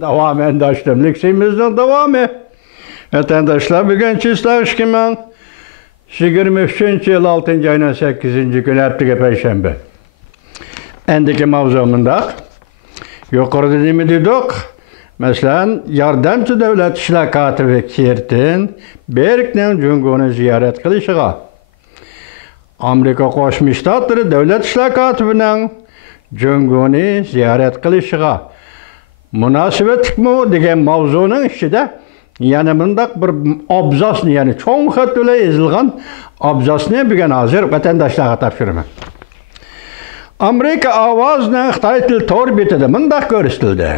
Devam endaştım. Liksimizden devamı. Vatandaşlar bugün çizler kimin 23. yıl 6. ayının 8. günü hafta Perşembe. Endiki mavzumunda yukarıda dediğimi dedik. Mesela yardımcı devlet işler katibi Kirtin Berk'nin Cungunu ziyaret kılışıga. Amerika Koşmuş Ştatları devlet işler katibinin Cungunu ziyaret kılışıga. Münasebet mi degan mavzunun içinde yani bundaq bir abzasni yani çoğun xat ile yazılgan abzasni bugün hazır vatandaşlarga topshiraman. Amerika ovozning Xitoy til tor betida bundaq ko'rsatildi.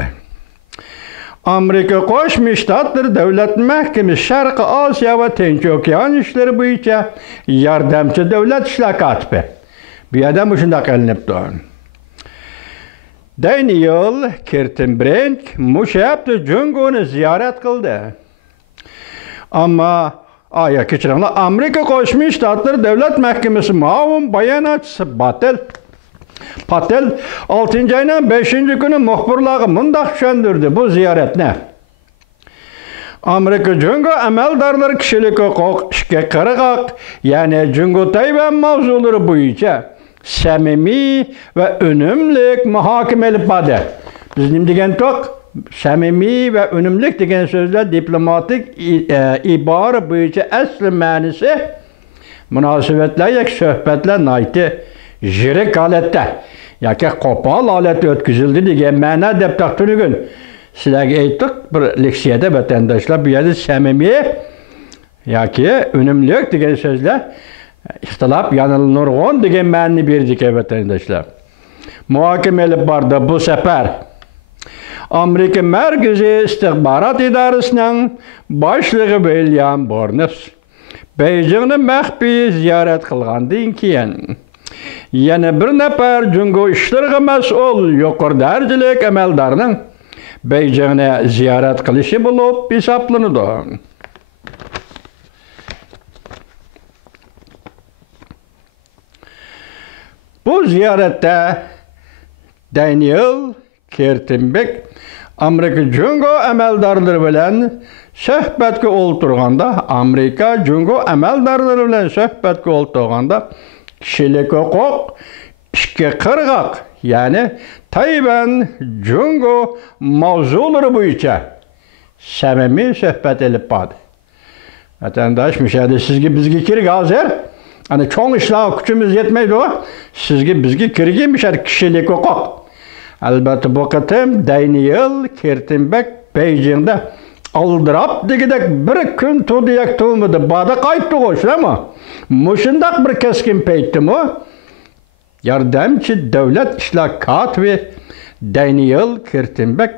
Amerika Qo'shma Shtatlar Davlat Mahkamasi Sharqiy Osiyo va Tinch okean ishlari bo'yicha yordamchi davlat ishlar kotibi. Bu yerda shunday qilinibdi. Daniel Kirtenbrink müşahaptı Cungunu ziyaret kıldı. Ama kechiringlar, Amerika Qo'shma Shtatlar Davlat Mahkamasi muavin bayonotchisi Patel 6. ayının 5. günü muxbirlarga mundaq tushundirdi bu ziyoratni. Amerika Jungo amaldorlari kishilik huquq ishga qirg'oq, ya'ni Jungo Tayvan mavzulari bo'yicha samimiy ve önümlük muhakeme edip badı. Bizim degen tok, samimiy ve önümlük degen sözler diplomatik ibare boyunca asli manisi münasebetler yak söhbetler naiti jirik alette. Yaki kopal alet ötküzüldü degen mana dep taktınıgın. Sizlerge ayttık bir leksiyada vatandaşlar bu yerde samimiy yaki önümlük degen sözler İhtilaf yanılınırğın degen ma'nini berdik vatandaşlar. Muhakemeli barda bu sefer Amerika Merkezi İstihbarat İdarəsinin başlığı William Burns Beijingni maxfiy ziyaret kılgandan keyin yana bir nafar Jungo işlariga mas'ul yuqori darajalik amaldorning Beijingni ziyaret qilishi bo'lib hisoblanadi. Bu ziyarette Daniel Kirtenbrink Amerika Jungo amaldorlari bilan suhbatga o'tirganda Amerika Jungo amaldorlari bilan suhbatga o'tirganda kishilik huquq ishga qirg'oq ya'ni Tayvan Jungo mavzulari bo'yicha samimiy suhbat elib bordi. Vatandaş müşahede sizga bizga kerak hozir. Hani çoğun işler gücümüz yetmeydi o. Sizge bizge kirgiymişler kişilik hukuk. Elbette bu kıtım Daniel Kirtenbrink Beijing'de aldırap digidek bir gün tuğdayak tuğmadı. Bada kayıttı koşur ama muşundak bir keskin peytti mi? Yardımcı devlet işler katibi Daniel Kirtenbrink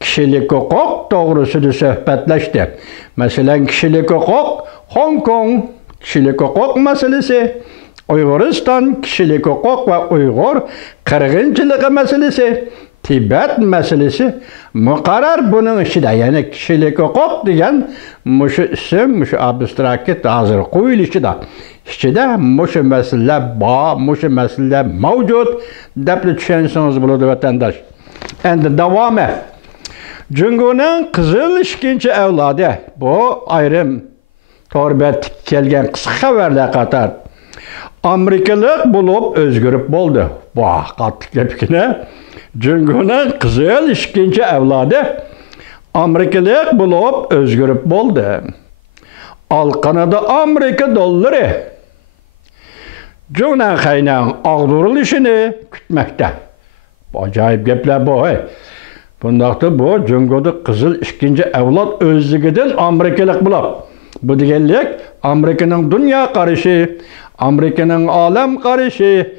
kişilik hukuk doğrusunu sohbetleşti. Mesela kişilik hukuk Hong Kong kişilik hukuk meselesi, Uyguristan kişilik hukuk ve Uygur kırgıncılığı meselesi, Tibet meselesi muqarrar bunun içinde yani kişilik hukuk diyen muşu isim, muşu abstrakit hazır koyuluşu da içinde muşu mesele mevcut depli düşünseniz buludu vatandaş. Endi devamı. Jungo'nun kızıl işkinci evladı bu ayrım torbet kelgen qısqa xabarlar qatar Amerikalik bo'lib o'zgarib bo'ldi. Vah, qattiq gapkina. Jungo'ning qizil ikkinchi avlodi Amerikalik bo'lib o'zgarib bo'ldi. Alqanada Amerika dollari Jungo'ning qaynan og'dirilishini kutmoqda. Ajoyib gaplar bu. Bundaqda bu Jungo'da qizil ikkinchi avlod o'zligidan Amerikalik bo'lib bu deganlik Amerika'nın dünya qarışı, Amerika'nın alam qarışı,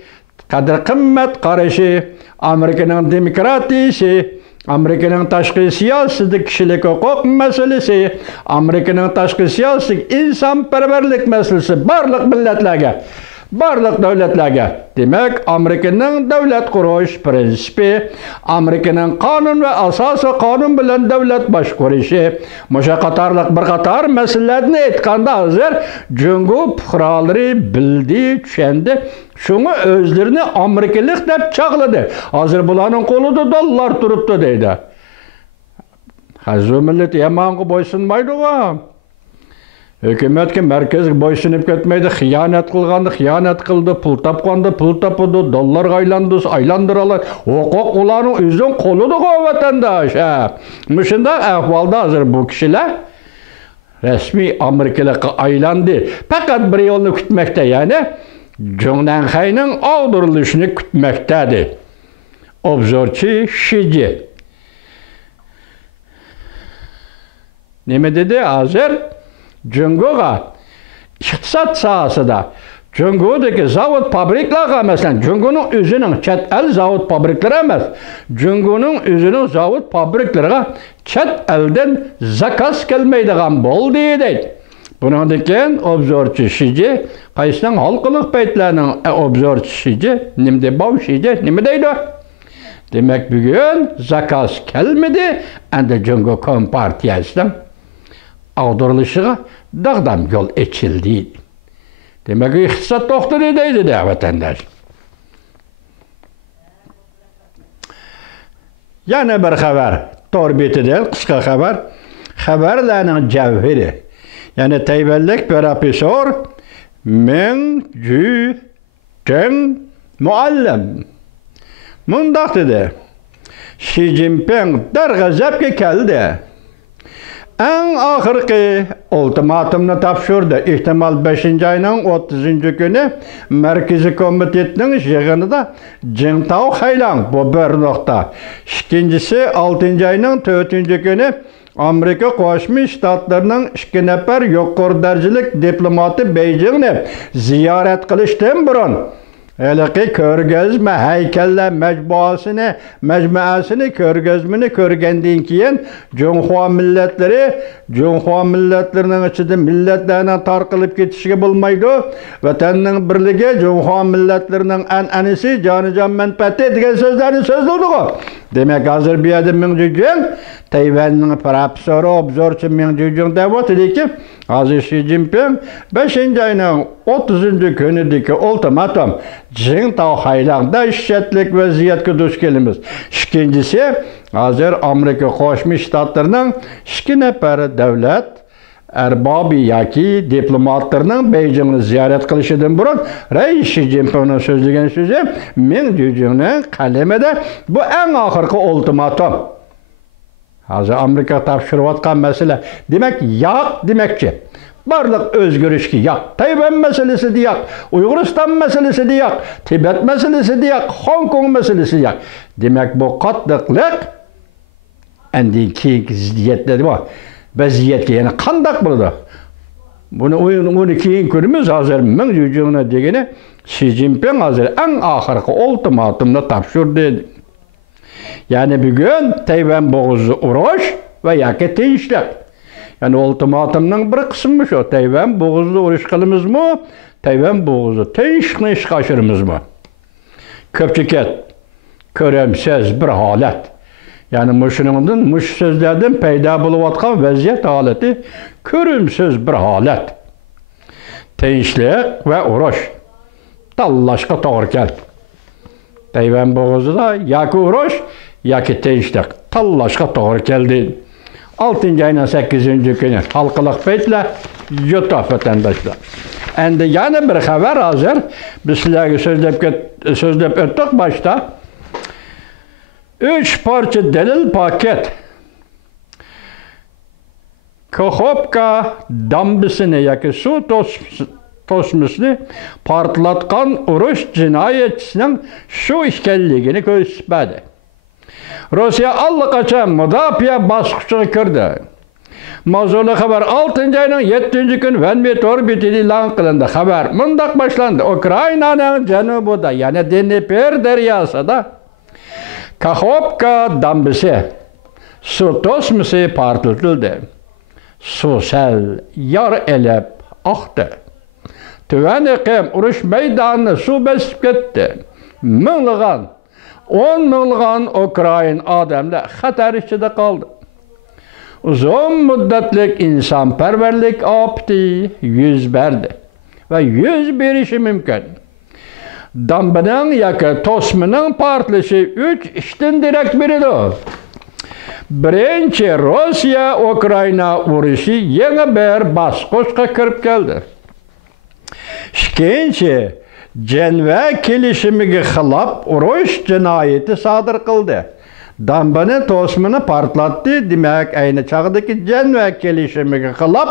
qadr-qimmat qarışı, Amerika'nın demokratiyasi, Amerika'nın tashqi siyosati kishilik huquq masalasi, Amerika'nın tashqi siyosati insonparvarlik masalasi barliq millatlarga, barliq davlatlarga. Demak, Amerika'nın davlat qurish prinsipi, Amerika'nın qonun va asosi qonun bilan davlat boshqarishi, musha qatorliq bir qator masalalarni aytganda hozir Jungo fuqarolari bildi, tushundi. Şunu özlerini Amerikalik deb chaqladi. Hozir bularning qo'lida dollar turibdi deydi. Hazır millet yamanğı boysunmaydı o. Hükümetke merkezge boysunup ketmeydi, hıyanet kılgandı, hıyanet kıldı, pul tapkandı, pul tapıdı, dollar aylandı, aylandıralar. Hukuk ulanın üzün koludu o vatandaş. Mışında ahvalda hazır bu kişiler resmi Amerikalık'a aylandı. Fakat bir yolunu kütmekte yani. Cunanhay'ın aldırılışını kütmektedir. Obzorçu Şici. Ne dedi? Hazır Cungo'ga iqtisat sahasida Cungo'daki zavod fabriklarga mesela Cungo'nun özünün chet el zavod fabrikleri emas. Cungo'nun özünün zavod fabriklerine chet elden zakaz kelmeydigan boldu deydi. Bundan keyin obzorçu Şici qaysining halqılık paytlarning obzorçu Şici nimde bav Şici nima deydi? Demek bugün zakaz kelmedi, endi Cungo Kompartiyasining aldırılışıga dağdam yol açıldı. Demek iqtisat doktoru deydi de vatandaş. Yana bir haber, torbeti değil, kısa haber. Haberlerinin cevheri. Yani Tayvanlik profesör Meng Ju-Cheng muallim. Mundaq dedi. Xi Jinping darg'azabga keldi. En ahırki ultimatumni topshirdi. İhtimal 5. ayının 30. günü Merkezi Komitetinin yig'inida Jintao Haylang bu bir nokta. İkincisi 6. ayının 4. günü Amerika Qo'shma Shtatlarının 2 nafar yuqori darajalik diplomati Beijingni ziyorat qilishdan burun Elki körgözme heykeller mecmuasını körgözmünü körgendiğin kiyen Cunhua milletlerinin içinde milletlerine tarqılıp ketişi bulmaydı. Vatanının birliği Cunhua milletlerinin anisi canı menfaati edigen sözlerini sözlüydü. Demek hazır bir adım Meng Ju-Cheng Tayvan'ın profesörü obzorçu Meng Ju-Cheng devat dedi ki hazır Xi Jinping 5. ayının 30. günüdeki ultimatum Jintao Haylang'da şiddet vaziyetke duş kelimiz. İkincisi hazır Amerika Qo'shma Shtatlarının 2 nafar devlet erbabı yoki diplomatlarının Beijingni ziyorat qilishidan burun Xi Jinpingning so'zlagan so'zi Meng Ju-Chengning qalamida bu eng oxirgi ultimatum. Hazır Amerika topshirayotgan masala demek yo'q demakchi. Barlık özgürlüşki yak, Tayvan meselesi de yak, Uygurustan meselesi de yak, Tibet meselesi de yak, Hong Kong meselesi de yak. Demek bu katlıklık endi keyinki ziddiyetleri var. Vaziyetki yani kandak burada. Bunu keyin körümüz hazır Meng Ju-Cheng'e degeni Xi Jinping hazır en ahırkı ultimatumda topşirdi. Yani bugün Tayvan boğuzu uruş ve yaki tinçlik. Yani ultimatumның bir kısmı şu. Tayvan boğazda uruş kılımız mı? Tayvan boğazda tinçlikni işe aşırımız mı? Köpçüket, köremsiz bir halet. Yani muş sözlerden peyda buluvatkan vaziyet haleti körümsiz bir halet. Tinçlik ve uruş. Tallaşqa doğru gel. Tayvan boğazda yaki uruş, yaki tinçlik. Tallaşqa doğru geldi. 6. ayının 8. günü halkılık beytle yutup vatandaşlar. Endi yana bir haber hazır. Biz sizlerge sözlep öttük başta. 3 parça delil paket. Kakhovka dambisini yoki suv tosmasini partlatgan urush jinoyatchisining shu ekanligini ko'rsatdi. Rusya allaqachon mudofaa bosqichiga kirdi. Mavzuli xabar 6. ayning 7. kun Vanmetor bitida e'lon qilindi. Xabar mundaq boshlandi. Ukrainaning janubida, ya'ni Dnepr daryosida Kakhovka dambisi suv tosmasi portlatildi. Suv sal yor elib oqdi. Tuvan iqlim urush maydonini suv bosib ketdi. Minglagan 10 milyon Ukrayn adamlar xatar içinde kaldı. Uzun müddetlik insanperverlik afeti yüz verdi ve yüz verişi mümkün. Dambının yoki tosminin partlaşı 3 işten direkt biridir. birinchi Rossiya-Ukraina urushi yangi bir bosqichga kirib keldi. Ikkinchi Cenva kelishimiga xilof urush jinoyati sodir qildi. Dambani to'smini portlatdi. Demak, ayni chog'dagi Cenva kelishimiga xilof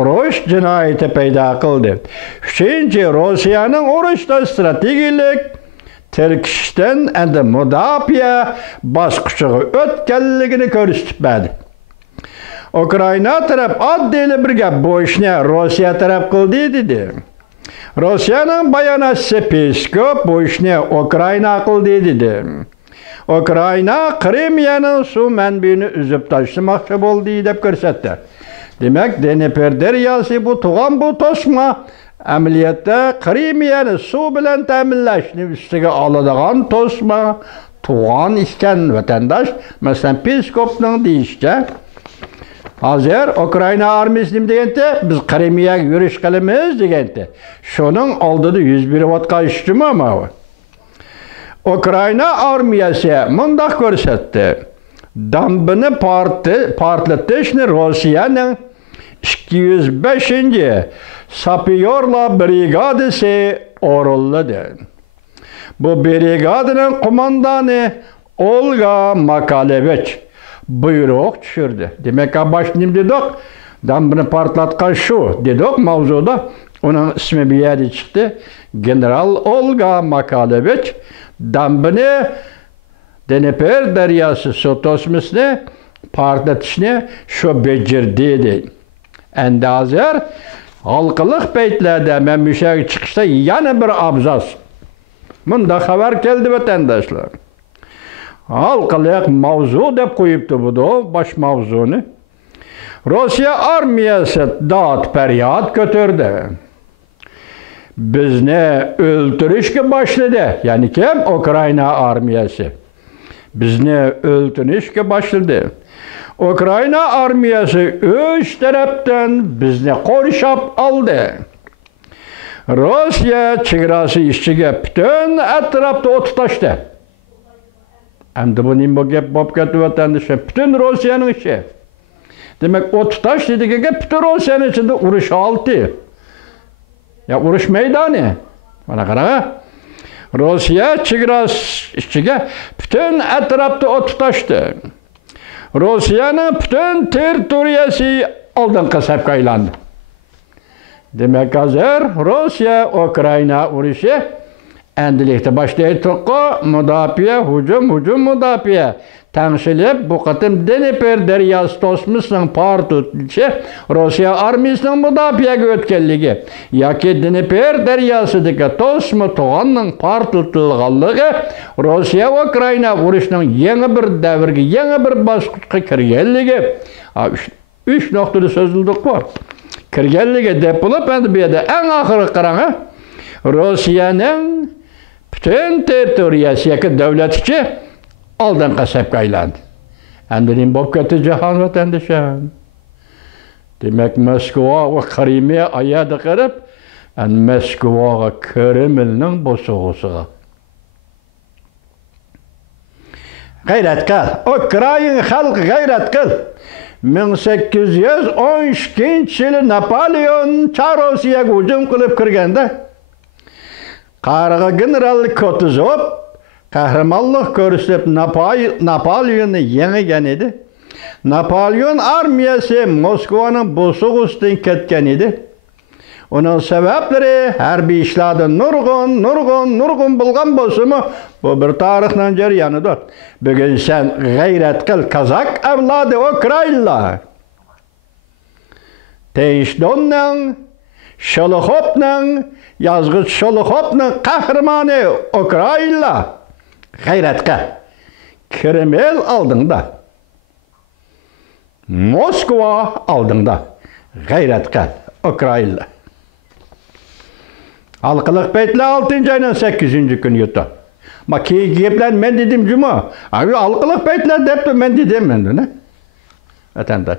urush jinoyati paydo qildi. Uchinchi, Rossiyaning urushda strategik tirkishdan endi mudofaa bosqichiga o'tganligini ko'rsatib berdi. Ukraina taraf oddiy bir gap, bu ishni Rossiya taraf qildi dedi. Rossiyaning bayonotchisi Peskov bu ishni Ukraina qildi dedi. Ukraina Krimiyaning suv manbaini uzib tashlamoqchi bo'ldi deb ko'rsatdi. Demak, Dnepr daryosi bu tug'an bu to'sma amaliyotda Krimiyani suv bilan ta'minlashni ustiga oladigan to'sma tug'an ekan vatandosh. Masalan, Peskovning deyishicha, hozir Ukraina armiyasi nima deganda, biz Krimiyaga yurish qilamiz deganda, shuning oldida yuz berayotgan ishmi bu? Ukraina armiyasi mundaq ko'rsatdi. Dambini portlatishni Rossiyaning 205. Sapyorlar brigadasi o'rinladi. Bu brigadaning qo'mondoni Olga Makalevich buyruq tushirdi. Demak, bosh nima dedik? Dambini portlatgan shu dedik mavzuda. Uning ismi bu yerda chiqdi. General Olga Makalevich dambini Dnepr daryosi suv to'smasini portlatishni shu bejardi dedi. Endi hozir halqılık paytlarda men müşahiy chiqishda yana bir abzas. Bunda xabar keldi vatandaşlar. Halqılık mavzu deb qo'yibdi bu bosh mavzuni. Rossiya armiyasi dod faryod ko'tardi. Bizni o'ldirishga boshladi. Ya'ni kim? Ukraina armiyasi. Bizni o'ldirishga boshladi. Ukraina armiyasi üç tarafdan bizni qorshab oldi. Rossiya chegarasi ichiga butun atrofda o't tashdi. Endi bu nima gap bo'lib ketdi vatandosh? Butun Rossiyaning ichi. Demak, o't tashdi degan butun Rossiyaning ichida urush oldi. Ya urush maydoni. Mana qarang. Rossiya chegarasi ichiga butun atrofda o't tashdi. Rossiyaning butun territoriyasi oldin qasabga aylandi. Demak, hozir Rossiya Ukraina urushi endilikda boshlaydi. Mudofaa, hujum, mudofaa. Tangshilib bu qatim Dnepr daryosi to'smasining portlatishi Rossiya armiyasining mudofaaga o'tganligi yoki Dnepr daryosidagi to'sma to'g'onning portlatilganligi Rossiya va Ukraina urushining yangi bir davrga, yangi bir bosqichga kirganligi 3 nuqtada so'zildik bor. Kirganligi deb bo'lib, endi bu yerda eng oxirgi qarang, Rossiyaning butun territoriyasi yoki davlatichi oldin qasabga aylandi. Endi nima bo'lib ketdi jahon vatandoshim? Demak, Moskva va Krimiya oyada qarab, Moskvaga Kremlning bo'sug'usiga. G'ayrat qil. Ukraina xalqi g'ayrat qil. 1812-yili Napoleon Rossiyaga hujum qilib kirganda qarg'a general Kutuzov qahramonlik ko'rsatib Napoleonni yengan edi. Napoleon armiyasi Moskvaning bo'sug'usidan ketgan edi. Uning sabablari harbiy ishlarda nurg'un bo'lgan bo'lsa-mu, bu bir tarixning jarayonidir. Bugun sen g'ayrat qil, Kazak avlodi Ukraina. Teishdonning, Sholoxovning, yozg'ich Sholoxovning qahramoni Ukraina. G'ayrat qil. Kreml oldingda. Moskva oldingda. G'ayrat qil, Ukraina. Halqılık paytlar 6-ayning 8-kuni yutdi. Ma keyingi gaplar men dedim juma. Halqılık paytlar debdi men dedim endi, ne? Vatandaş.